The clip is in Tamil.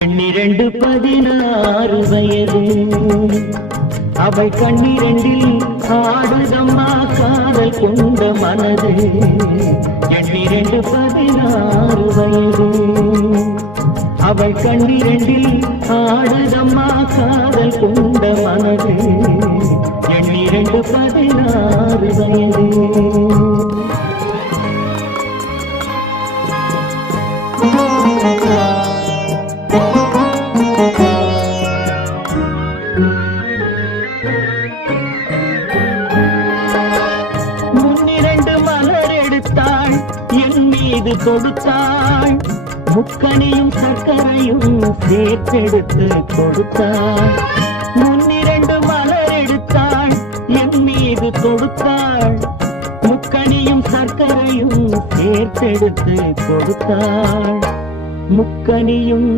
12 16 வயது அவள் கண்ணிரண்டில் ஆடுதம்மா காதல் கொண்ட மனது 12 16 வயது அவள் கண்ணிரண்டில் ஆடுதம்மா காதல் கொண்ட மனது 12 16 வயது என் மீது தொடுத்தாள் முக்கனியும் சர்க்கரையும் சேர்த்தெடுத்து கொடுத்தாள் முன்னிரண்டு மலர் எடுத்தாள் என் மீது தொடுத்தாள் முக்கனியும் சர்க்கரையும் சேர்த்தெடுத்து கொடுத்தாள் முக்கனியும்